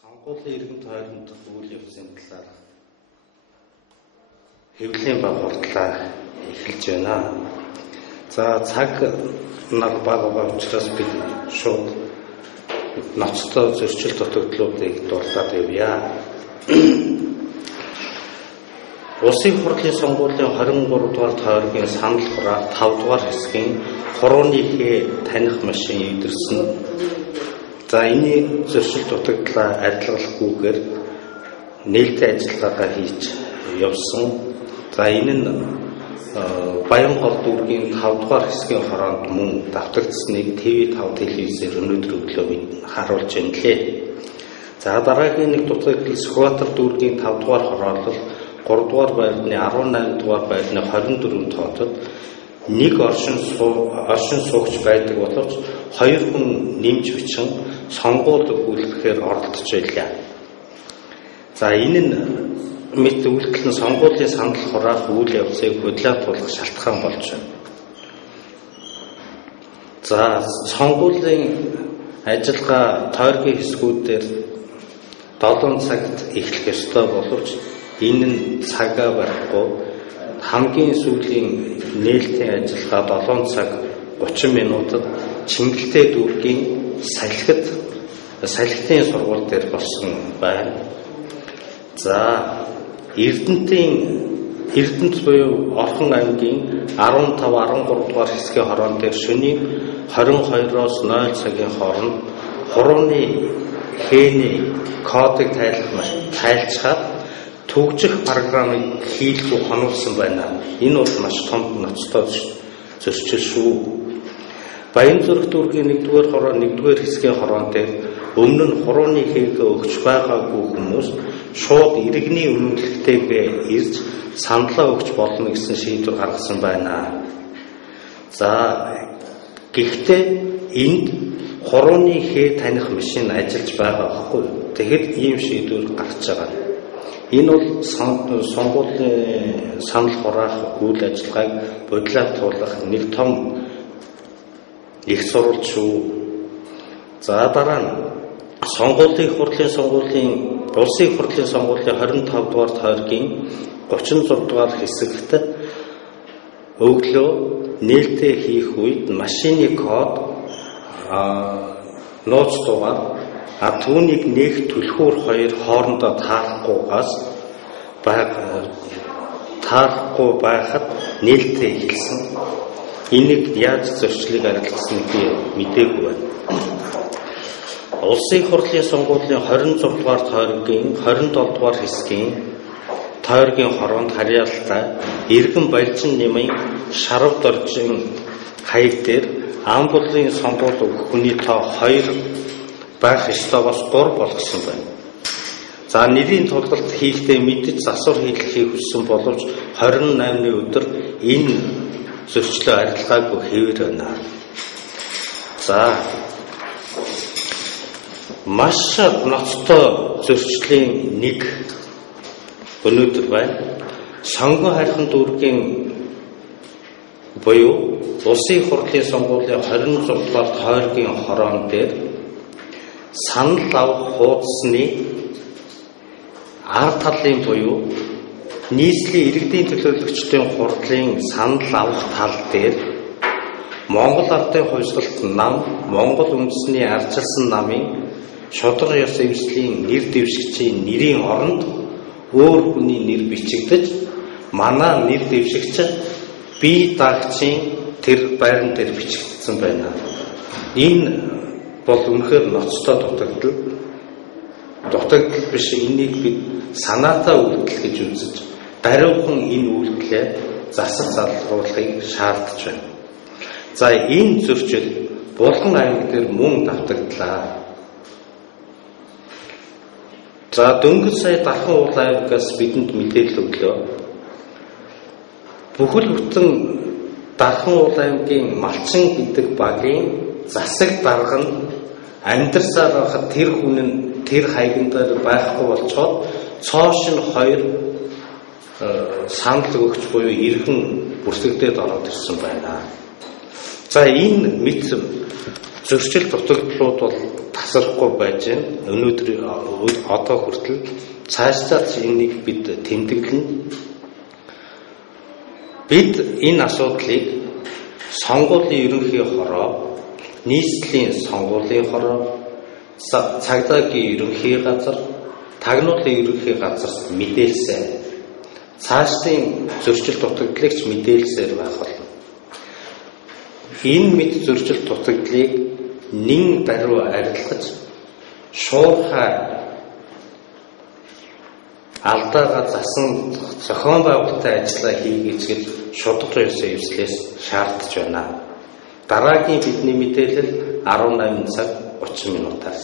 Сонгуулийн иргэн тойронд үйл явцын талаар хэвлэлийн баг хурлаа эхэлж байна. За цаг нар бага учраас бид шууд ноцтой зөрчил дутагдлуудыг дурдаад явъя. Улсын хурлын сонгуулийн 23 дугаар тойргийн санал хураах 5 дугаар хэсгийн хурууны хээ таних машин эвдэрсэн. За энэний зөрчил дутагдлаа арилгалахгүйгээр нээлттэй ажиллагаагаа хийж явсан. За энэ нь Баянгол дүүргийн 5 дугаар хэсгийн хороонд мөн давтагдсныг ТV5 телевизээр өнөөдөр өглөө бид харуулж байна лээ. За дараагийн нэг дутагдал Сүхбаатар дүүргийн 5 дугаар хороолол 3 дугаар байрны 18 дугаар байрны 24 тоотод нэг оршин суугч байдаг боловч 2 хүн нэмж бичин сонгуульд өгүүлэхээр оролдож байлаа. За энэ нь мэт үйлдэл нь сонгуулийн санал хураах үйл явцыг хөдлөөтуулах шалтгаан болж байна. За сонгуулийн ажиллагаа тойргийн хэсгүүдээр 7 цагт эхлэх ёстой боловч энэ нь цагаа барихгүй хамгийн сүүлийн нээлттэй ажиллагаа 7 цаг 30 минутад Чингэлтэй дүүргийн салхитын сургууль дээр болсон байна. За Эрдэнэт буюу Орхон аймгийн 15-13 дугаар хэсгийн хороон дээр шөнийн 22-оос 0 цагийн хооронд хурууны хээний кодыг тайлцгаад төгжих програмыг хийлгүү хонуулсан байна. Энэ бол маш том ноцтой зөрчил шүү. Баянзүрх дүүргийн 1-р хороо 1-р хэсгийн хороон дээр өмнө нь хурууны хээгээ өгч байгаагүй хүмүүс шууд иргэний үнэмлэхтэйгээ ирж саналаа өгч болно гэсэн шийдвэр гаргасан байна. За гэхдээ энд хурууны хээ таних машин ажиллаж байгаа байхгүй. Тэгэхэд ийм шийдвэр гарч байгаа. Энэ бол сонгуулийн санал хураах үйл ажиллагааг бодлоготуулах нэг том их сурвалж шүү. За дараа нь улсын хурлын сонгуулийн 25 дугаар тойргийн 36 дугаар хэсэгт өглөө нээлттэй хийх үед машины код нууц дугаар түүнийг нэг түлхүүр хоёр хоорондоо таарахгүй байхад нээлттэй эхэлсэн. Энийг яаж зөрчлийг арилгасныг би мэдээгүй байна. Улсын хурлын сонгуулийн 26 дугаар тойргийн 27 дугаар хэсгийн тойргийн хороонд харьяалтай Иргэн Балжин нэмийн Шарав доржин хаяг дээр амбулын сонгуульд өгөх хүний тоо 2 байх ёстойгоос 3 болгосон байна. За нэрийн тулгалт хийхдээ мэдэж засвар хийлгэхийг хүссэн боловч 28-ны өдөр энэ зөрчлөө арилгаагүй хэвээр байна. За маш ноцтой зөрчлийн нэг өнөөдөр байна. Сонгон хайрхан дүүргийн буюу улсын хурлын сонгуулийн 26 дугаар тойргийн хороон дээр санал авах хуудасны ард талын буюу нийслэлийн иргэдийн төлөөлөгчдийн хурлын санал авах тал дээр Монгол Ардын хувьсгалт нам, Монгол үндэсний ардчилсан намын шударга ёс эвслийн нэр дэвшигчийн нэрийн оронд өөр хүний нэр бичигдэж манай нэр дэвшигч бие даагчийн тэр байран дээр бичигдсэн байна. Энэ бол үнэхээр ноцтой дутагдал биш. Энийг бид санаатаа үйлдэл гэж үзэж даруйхан энэ үйлдэлээ засаг залруулахыг шаардж байна. За энэ зөрчил Булган аймаг дээр мөн давтагдлаа. За дөнгөж сая Дархан уул аймагаас бидэнд мэдээлэл өглөө. Бүхэл бүтэн Дархан уул аймгийн Малчин гэдэг багийн засаг дарга нь амьдарсаар байхад тэр хүн нь тэр хаягн дээр байхгүй болцоод цоош нь 2 санал өгч буюу иргэн бүрсэгдээд ороод ирсэн байна. За энэ мэт зөрчил дутагдлууд бол тасрахгүй байж байна. Өнөөдөр одоо хүртэл цаашдаа энийг бид тэмдэглэн бид энэ асуудлыг сонгуулийн ерөнхий хороо, нийслэлийн сонгуулийн хороо, цагдаагийн ерөнхий газар, тагнуулын ерөнхий газарт мэдээлсээр цаашдын зөрчил дутагдлыг ч мэдээлсээр байх болно. Энэ мэд зөрчил дутагдлыг нэн баруун арилгаж шуурхай алдаага засан зохион байгуулалтын ажлаа хийгээч гэж шударга ёсоо эвслээс шаардж байна. Дараагийн бидний мэдээлэл 18 цаг 30 минутаас.